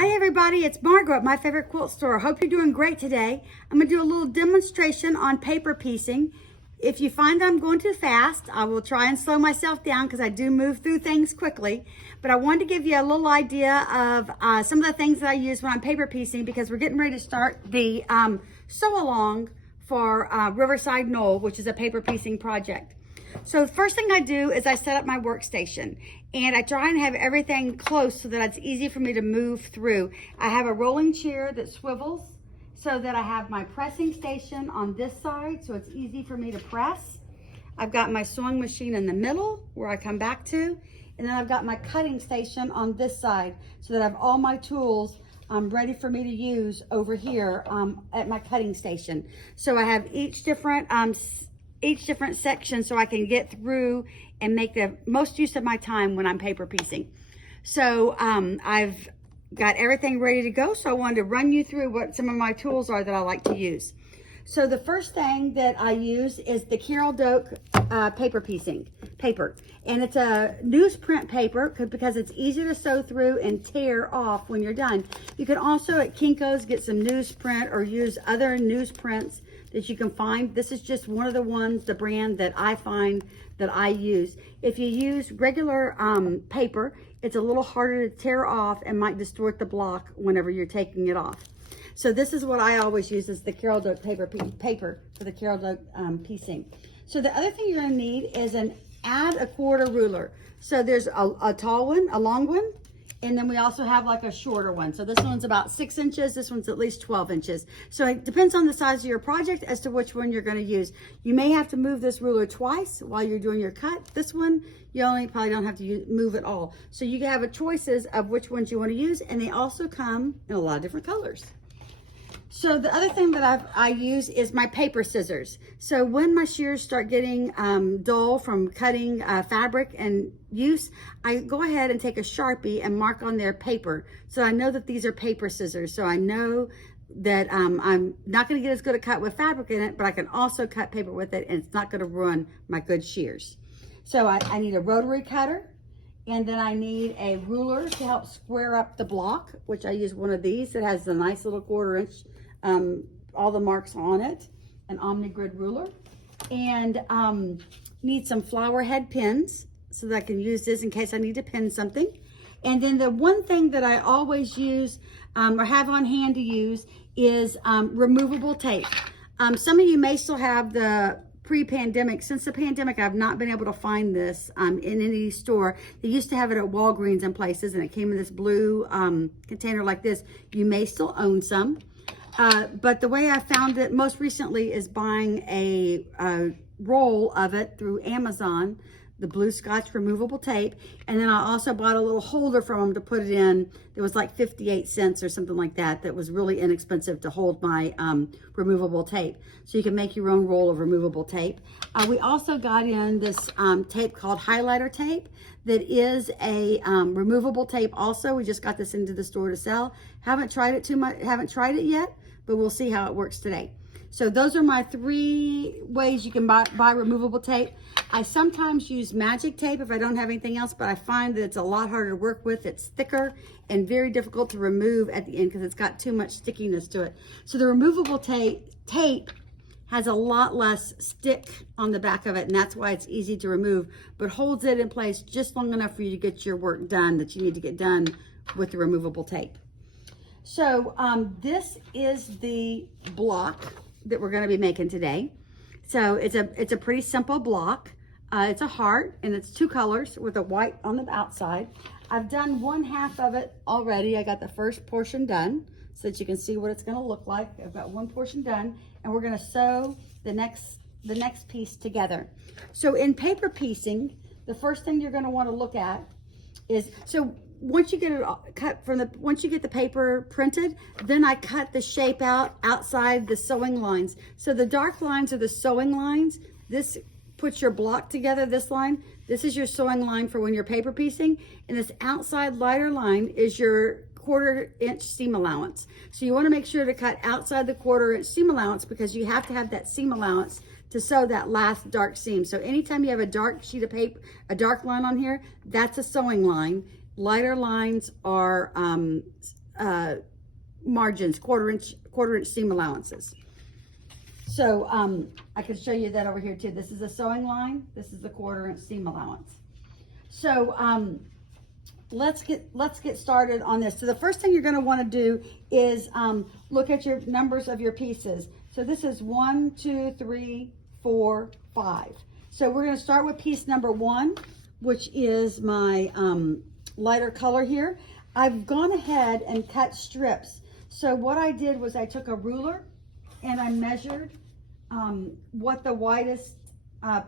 Hi everybody, it's Margot at My Favorite Quilt Store. Hope you're doing great today. I'm going to do a little demonstration on paper piecing. If you find that I'm going too fast, I will try and slow myself down because I do move through things quickly. But I wanted to give you a little idea of some of the things that I use when I'm paper piecing because we're getting ready to start the sew along for Riverside Knoll, which is a paper piecing project. So the first thing I do is I set up my workstation and I try and have everything close so that it's easy for me to move through. I have a rolling chair that swivels so that I have my pressing station on this side so it's easy for me to press. I've got my sewing machine in the middle where I come back to, and then I've got my cutting station on this side so that I have all my tools ready for me to use over here at my cutting station. So I have each different section so I can get through and make the most use of my time when I'm paper piecing. So I've got everything ready to go. So I wanted to run you through what some of my tools are that I like to use. So the first thing that I use is the Carol Doak paper piecing paper. And it's a newsprint paper because it's easy to sew through and tear off when you're done. You can also at Kinko's get some newsprint or use other newsprints that you can find. This is just one of the ones, the brand that I find that I use. If you use regular paper, it's a little harder to tear off and might distort the block whenever you're taking it off. So this is what I always use, is the Carol Doak paper for the Carol Doak piecing. So the other thing you're gonna need is add a quarter ruler. So there's a tall one, a long one, and then we also have like a shorter one. So this one's about 6 inches. This one's at least 12 inches. So it depends on the size of your project as to which one you're going to use. You may have to move this ruler twice while you're doing your cut. This one, you probably don't have to move at all. So you have a choices of which ones you want to use. And they also come in a lot of different colors. So the other thing that I use is my paper scissors. So when my shears start getting dull from cutting fabric and use, I go ahead and take a Sharpie and mark on their paper. So I know that these are paper scissors. So I know that I'm not gonna get as good a cut with fabric in it, but I can also cut paper with it and it's not gonna ruin my good shears. So I need a rotary cutter. And then I need a ruler to help square up the block, which I use one of these that has the nice little 1/4 inch, all the marks on it, an Omni-Grid ruler. And need some flower head pins so that I can use this in case I need to pin something. And then the one thing that I always use or have on hand to use is removable tape. Some of you may still have the pre-pandemic. Since the pandemic, I've not been able to find this in any store. They used to have it at Walgreens and places, and it came in this blue container like this. You may still own some. But the way I found it most recently is buying a roll of it through Amazon, the blue Scotch removable tape. And then I also bought a little holder from them to put it in. It was like 58 cents or something like that. That was really inexpensive to hold my removable tape. So you can make your own roll of removable tape. We also got in this tape called highlighter tape that is a removable tape also. We just got this into the store to sell. Haven't tried it yet, but we'll see how it works today. So those are my 3 ways you can buy removable tape. I sometimes use magic tape if I don't have anything else, but I find that it's a lot harder to work with. It's thicker and very difficult to remove at the end because it's got too much stickiness to it. So the removable tape has a lot less stick on the back of it, and that's why it's easy to remove, but holds it in place just long enough for you to get your work done that you need to get done with the removable tape. So this is the block that we're going to be making today. So it's a pretty simple block. It's a heart and it's 2 colors with a white on the outside. I've done 1/2 of it already. I got the first portion done so that you can see what it's going to look like. I've got 1 portion done, and we're going to sew the next piece together. So in paper piecing, the first thing you're going to want to look at is, so once you get it cut once you get the paper printed, then I cut the shape outside the sewing lines. So the dark lines are the sewing lines. This puts your block together, this line. This is your sewing line for when you're paper piecing. And this outside lighter line is your 1/4 inch seam allowance. So you want to make sure to cut outside the 1/4 inch seam allowance because you have to have that seam allowance to sew that last dark seam. So anytime you have a dark sheet of paper, a dark line on here, that's a sewing line. Lighter lines are margins, quarter inch seam allowances. So I can show you that over here too. This is a sewing line. This is the 1/4 inch seam allowance. So let's get started on this. So the first thing you're going to want to do is look at your numbers of your pieces. So this is 1, 2, 3, 4, 5. So we're going to start with piece number 1, which is my lighter color here. I've gone ahead and cut strips. So what I did was I took a ruler and I measured what the widest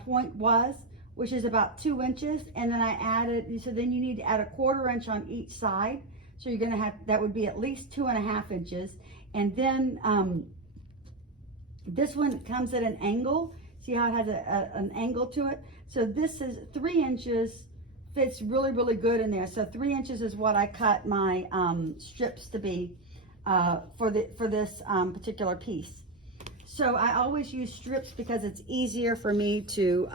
point was, which is about 2 inches, and then I added, so then you need to add a 1/4 inch on each side. So you're gonna have, that would be at least 2.5 inches. And then this one comes at an angle. See how it has an angle to it? So this is 3 inches, fits really, really good in there. So 3 inches is what I cut my strips to be for this particular piece. So I always use strips because it's easier for me to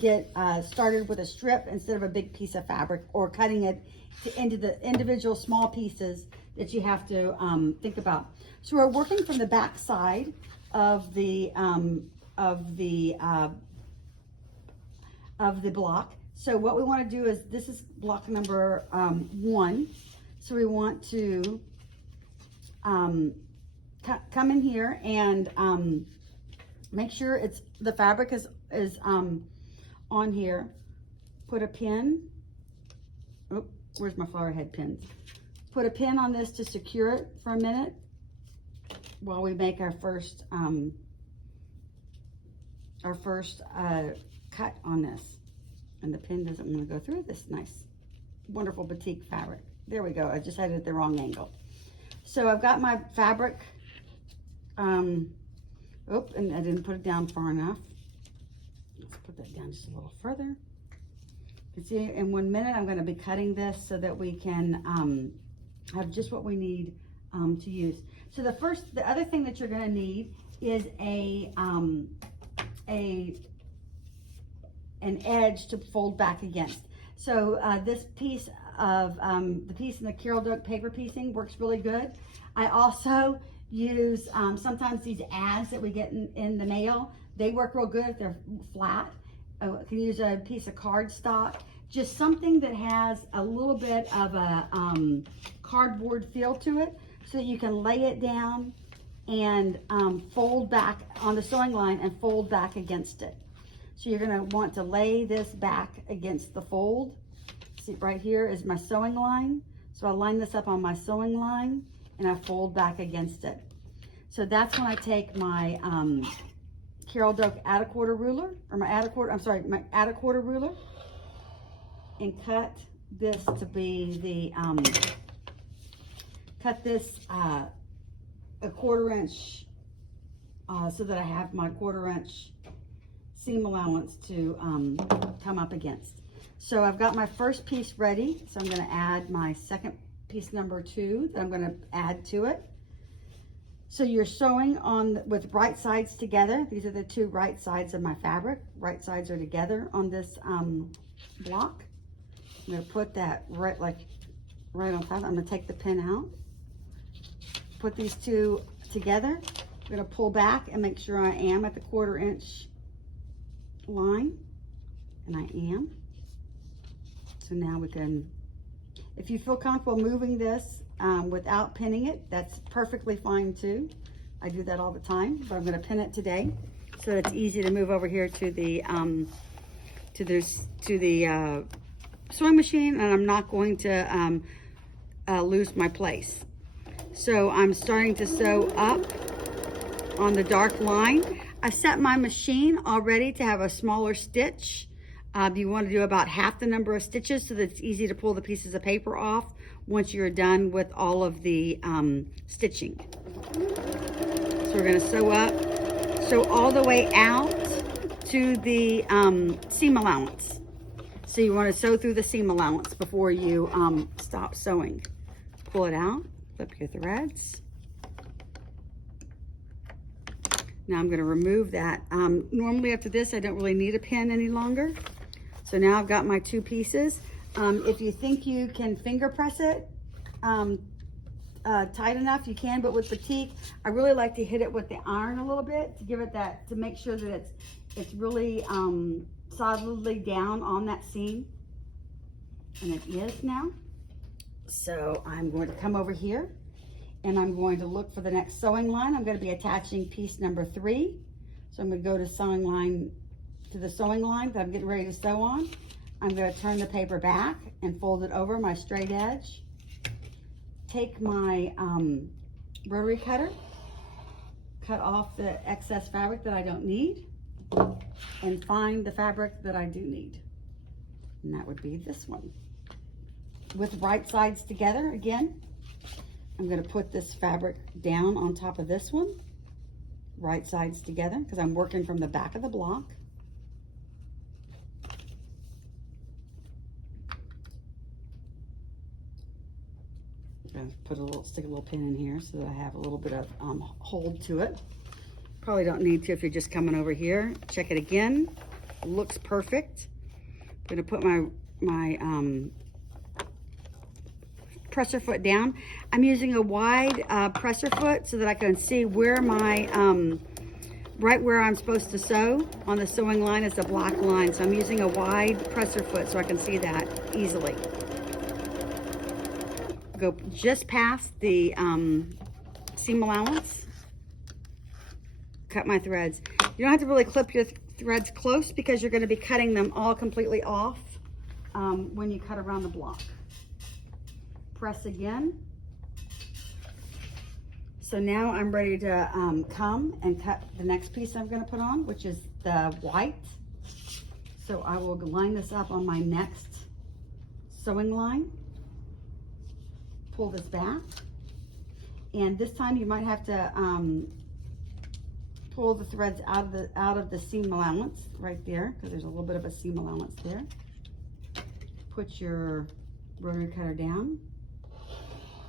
get started with a strip instead of a big piece of fabric, or cutting it into the individual small pieces that you have to think about. So we're working from the back side of the block. So what we want to do is, this is block number 1. So we want to come in here and make sure the fabric is on here. Put a pin. Oh, where's my flower head pins? Put a pin on this to secure it for a minute while we make our first cut on this. And the pin doesn't want to go through this nice, wonderful batik fabric. There we go. I just had it at the wrong angle. So I've got my fabric. And I didn't put it down far enough. Let's put that down just a little further. You can see in 1 minute I'm going to be cutting this so that we can have just what we need to use. So the other thing that you're going to need is an edge to fold back against. So this piece of the piece in the Carol Doak paper piecing works really good. I also use sometimes these ads that we get in the mail. They work real good if they're flat. You can use a piece of cardstock, just something that has a little bit of a cardboard feel to it, so that you can lay it down and fold back on the sewing line and fold back against it. So you're going to want to lay this back against the fold. See, right here is my sewing line. So I line this up on my sewing line and I fold back against it. So that's when I take my Carol Doak add a quarter ruler, or my add a quarter ruler, and cut this to be the cut this a 1/4 inch so that I have my 1/4 inch seam allowance to come up against. So I've got my first piece ready, so I'm going to add my second piece number 2 that I'm going to add to it. So you're sewing with right sides together. These are the 2 right sides of my fabric. Right sides are together on this block. I'm going to put that right on top. I'm going to take the pin out. Put these 2 together. I'm going to pull back and make sure I am at the 1/4 inch line, and I am. So now we can, if you feel comfortable moving this without pinning it, that's perfectly fine too. I do that all the time, but I'm going to pin it today so it's easy to move over here to the sewing machine, and I'm not going to lose my place. So I'm starting to sew up on the dark line. I've set my machine already to have a smaller stitch. You want to do about half the number of stitches so that it's easy to pull the pieces of paper off once you're done with all of the stitching. So we're going to sew all the way out to the seam allowance. So you want to sew through the seam allowance before you stop sewing. Pull it out, flip your threads. Now I'm going to remove that. Normally after this, I don't really need a pin any longer. So now I've got my 2 pieces. If you think you can finger press it, tight enough, you can, but with batik, I really like to hit it with the iron a little bit to give it that, to make sure that it's really solidly down on that seam. And it is now. So I'm going to come over here and I'm going to look for the next sewing line. I'm going to be attaching piece number 3. So I'm going to go to sewing line, to the sewing line that I'm getting ready to sew on. I'm going to turn the paper back and fold it over my straight edge. Take my rotary cutter, cut off the excess fabric that I don't need, and find the fabric that I do need. And that would be this one. With right sides together again, I'm going to put this fabric down on top of this one, right sides together, because I'm working from the back of the block. Put a little, stick a little pin in here so that I have a little bit of hold to it. Probably don't need to if you're just coming over here. Check it again. Looks perfect. I'm going to put my presser foot down. I'm using a wide presser foot so that I can see where my right where I'm supposed to sew on the sewing line is the black line. So I'm using a wide presser foot so I can see that easily. Go just past the seam allowance. Cut my threads. You don't have to really clip your threads close because you're going to be cutting them all completely off when you cut around the block. Press again. So now I'm ready to come and cut the next piece I'm going to put on, which is the white. So I will line this up on my next sewing line. Pull this back, and this time you might have to pull the threads out of the seam allowance right there, because there's a little bit of a seam allowance there. Put your rotary cutter down,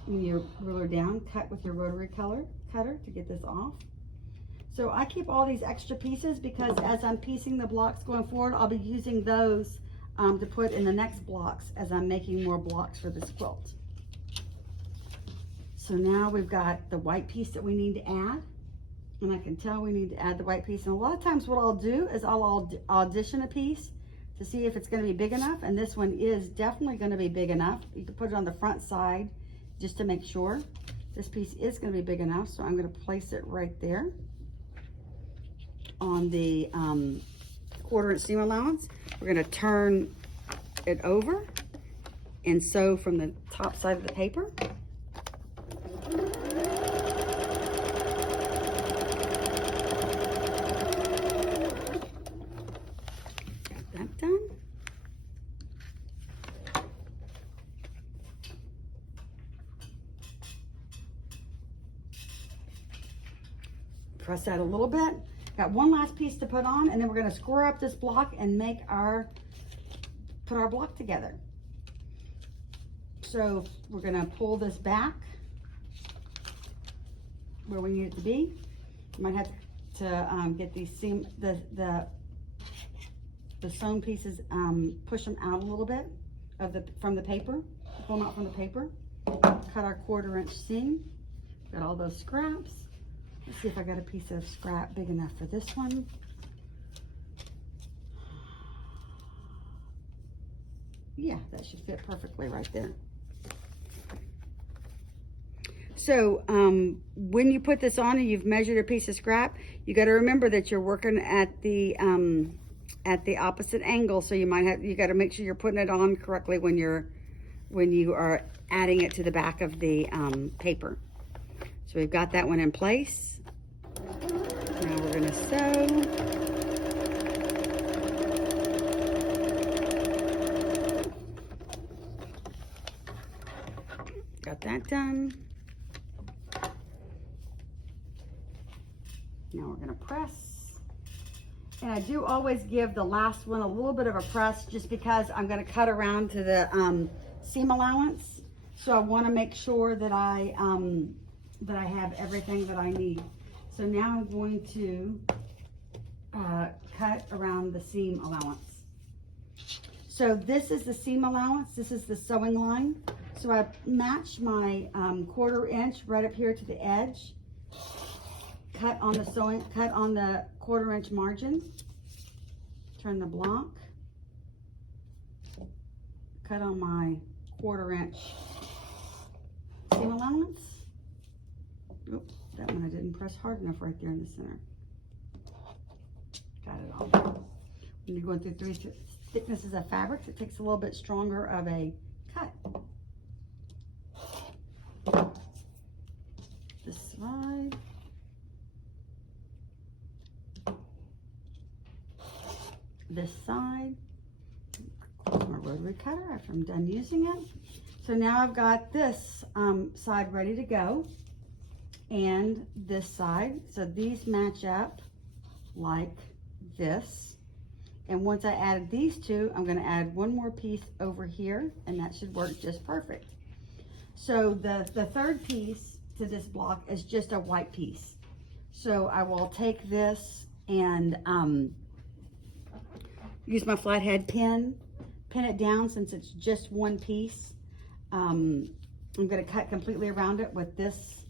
and your ruler down. Cut with your rotary cutter to get this off. So I keep all these extra pieces because as I'm piecing the blocks going forward, I'll be using those to put in the next blocks as I'm making more blocks for this quilt. So now we've got the white piece that we need to add, and I can tell we need to add the white piece. And a lot of times what I'll do is I'll audition a piece to see if it's going to be big enough, and this one is definitely going to be big enough. You can put it on the front side just to make sure this piece is going to be big enough. So I'm going to place it right there on the 1/4 inch seam allowance. We're going to turn it over and sew from the top side of the paper. That done. Press that a little bit. Got one last piece to put on, and then we're going to square up this block and make put our block together. So we're going to pull this back where we need it to be. You might have to get these the sewn pieces, push them out a little bit from the paper, pull them out from the paper. Cut our 1/4 inch seam. Got all those scraps. Let's see if I got a piece of scrap big enough for this one. Yeah, that should fit perfectly right there. So when you put this on and you've measured a piece of scrap, you got to remember that you're working at the opposite angle. So you got to make sure you're putting it on correctly when you are adding it to the back of the paper. So we've got that one in place. Now we're going to sew. Got that done. Now we're going to press. And I do always give the last one a little bit of a press just because I'm going to cut around to the seam allowance. So I want to make sure that I have everything that I need. So now I'm going to cut around the seam allowance. So this is the seam allowance. This is the sewing line. So I match my 1/4 inch right up here to the edge. Cut on the 1/4 inch margin. Turn the block. Cut on my 1/4 inch seam allowance. Oops, that one I didn't press hard enough right there in the center. Got it all. When you're going through 3 thicknesses of fabrics, it takes a little bit stronger of a cut. This side. This side. Close my rotary cutter after I'm done using it. So now I've got this side ready to go, and this side. So these match up like this. And once I added these two, I'm going to add one more piece over here, and that should work just perfect. So the third piece to this block is just a white piece. So I will take this and use my flathead pin it down since it's just one piece. I'm going to cut completely around it with this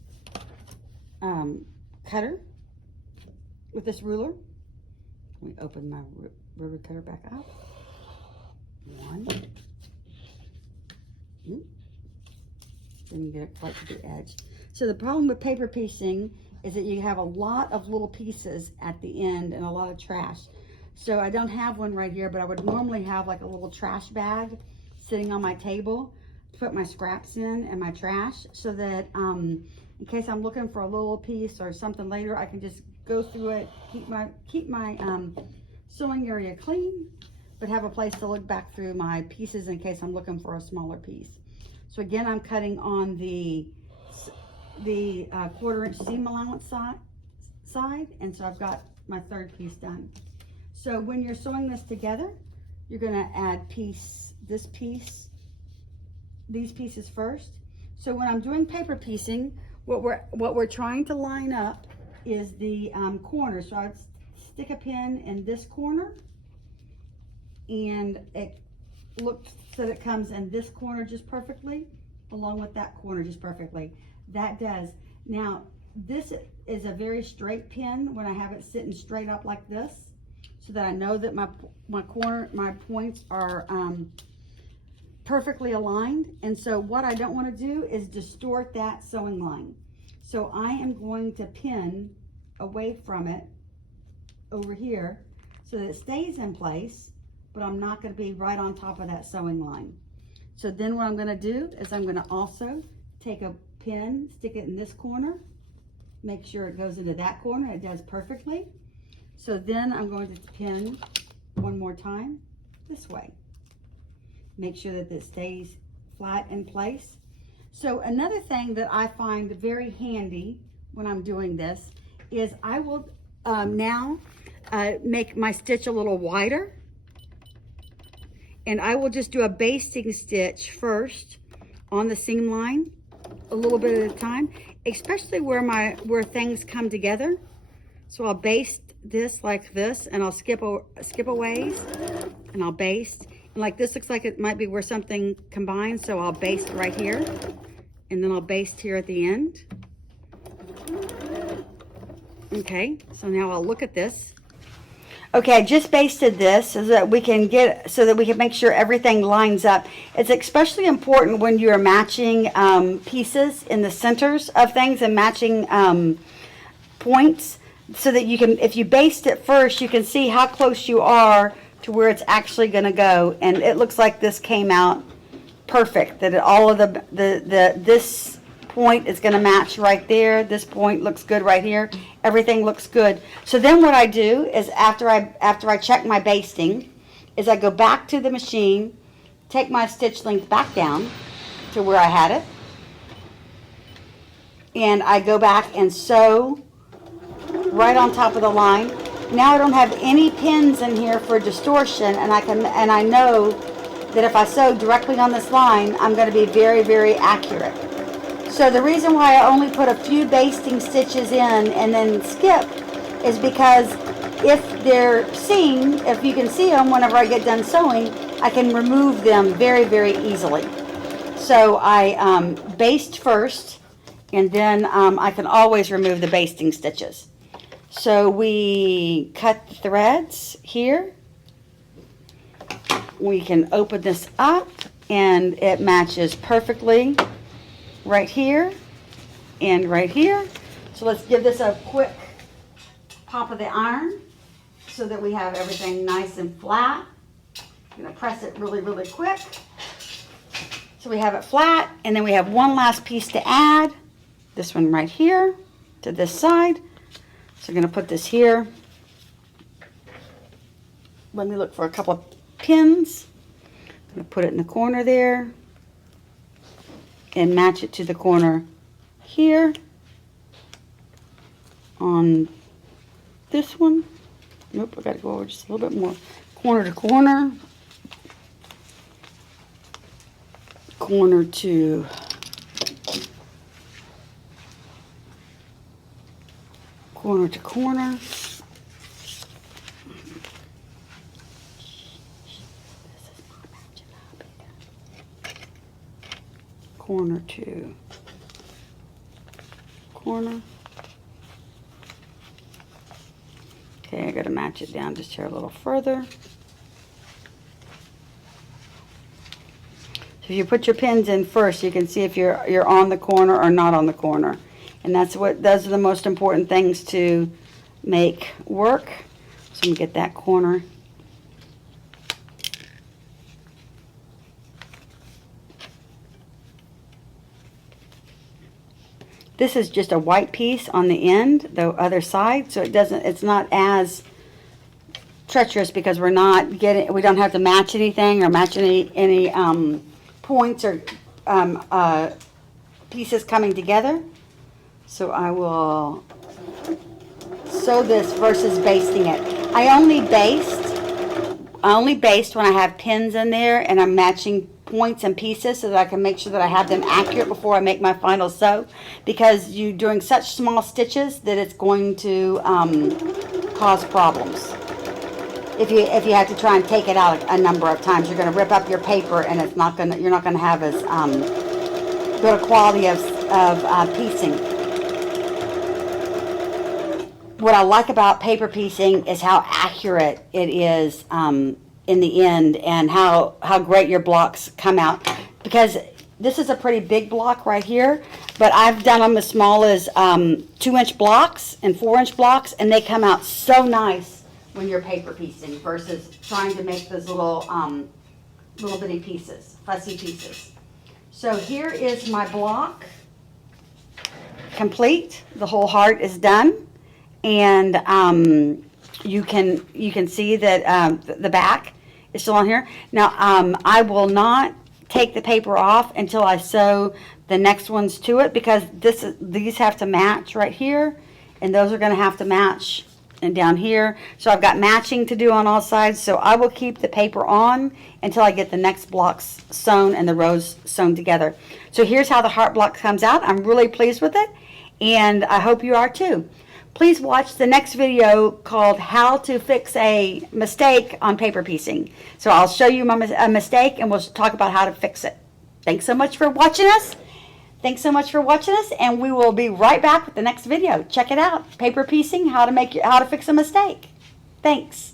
cutter, with this ruler. Let me open my ruler cutter back up. One. Didn't get it quite to the edge. So the problem with paper piecing is that you have a lot of little pieces at the end and a lot of trash. So I don't have one right here, but I would normally have like a little trash bag sitting on my table to put my scraps in and my trash, so that in case I'm looking for a little piece or something later, I can just go through it, keep my sewing area clean, but have a place to look back through my pieces in case I'm looking for a smaller piece. So again, I'm cutting on the 1/4 inch seam allowance side, and so I've got my third piece done. So when you're sewing this together, you're going to add these pieces first. So when I'm doing paper piecing, what we're trying to line up is the corner. So I'd stick a pin in this corner, and it looks so that it comes in this corner just perfectly, along with that corner just perfectly. That does. Now this is a very straight pin when I have it sitting straight up like this, so that I know that my points are perfectly aligned. And so what I don't want to do is distort that sewing line. So I am going to pin away from it over here so that it stays in place, but I'm not going to be right on top of that sewing line. So then what I'm going to do is I'm going to also take a pin, stick it in this corner, make sure it goes into that corner. It does perfectly. So then I'm going to pin one more time this way. Make sure that it stays flat in place. So another thing that I find very handy when I'm doing this is I will now make my stitch a little wider, and I will just do a basting stitch first on the seam line, a little bit at a time, especially where things come together. So I'll baste this like this, and I'll skip a ways, and I'll baste. And like this looks like it might be where something combines, so I'll baste right here, and then I'll baste here at the end. Okay, so now I'll look at this. Okay, I just basted this so that we can make sure everything lines up. It's especially important when you're matching pieces in the centers of things and matching points, so that you can, if you baste it first, you can see how close you are to where it's actually going to go. And it looks like this came out perfect, that all of this point is going to match right there. This point looks good right here. Everything looks good. So then what I do is after I check my basting, is I go back to the machine, take my stitch length back down to where I had it, and I go back and sew right on top of the line. Now I don't have any pins in here for distortion, and I know that if I sew directly on this line, I'm going to be very, very accurate. So the reason why I only put a few basting stitches in and then skip is because if they're seen, if you can see them whenever I get done sewing, I can remove them very, very easily. So I baste first, and then I can always remove the basting stitches. So we cut the threads here. We can open this up, and it matches perfectly right here and right here. So let's give this a quick pop of the iron so that we have everything nice and flat. I'm going to press it really, really quick. So we have it flat, and then we have one last piece to add. This one right here to this side. So I'm going to put this here. Let me look for a couple of pins. I'm going to put it in the corner there and match it to the corner here on this one. Nope, I got to go over just a little bit more. Corner to corner. Corner to corner to corner. Corner to corner. Okay, I got to match it down just here a little further. So if you put your pins in first, you can see if you're on the corner or not on the corner. And those are the most important things to make work. So I'm going to get that corner. This is just a white piece on the end, the other side, so it's not as treacherous because we don't have to match anything or match any points or pieces coming together. So I will sew this versus basting it. I only baste when I have pins in there and I'm matching points and pieces so that I can make sure that I have them accurate before I make my final sew, because you're doing such small stitches that it's going to cause problems. If you have to try and take it out a number of times, you're going to rip up your paper, and you're not going to have as good a quality of piecing. What I like about paper piecing is how accurate it is in the end, and how great your blocks come out, because this is a pretty big block right here, but I've done them as small as 2-inch blocks and 4-inch blocks, and they come out so nice when you're paper piecing versus trying to make those little bitty pieces, fussy pieces. So here is my block complete. The whole heart is done, and you can see that the back is still on here. Now I will not take the paper off until I sew the next ones to it, because these have to match right here, and those are going to have to match and down here. So I've got matching to do on all sides, so I will keep the paper on until I get the next blocks sewn and the rows sewn together. So here's how the heart block comes out. I'm really pleased with it, and I hope you are too. Please watch the next video called How to Fix a Mistake on Paper Piecing. So I'll show you a mistake, and we'll talk about how to fix it. Thanks so much for watching us. And we will be right back with the next video. Check it out. Paper piecing, how to fix a mistake. Thanks.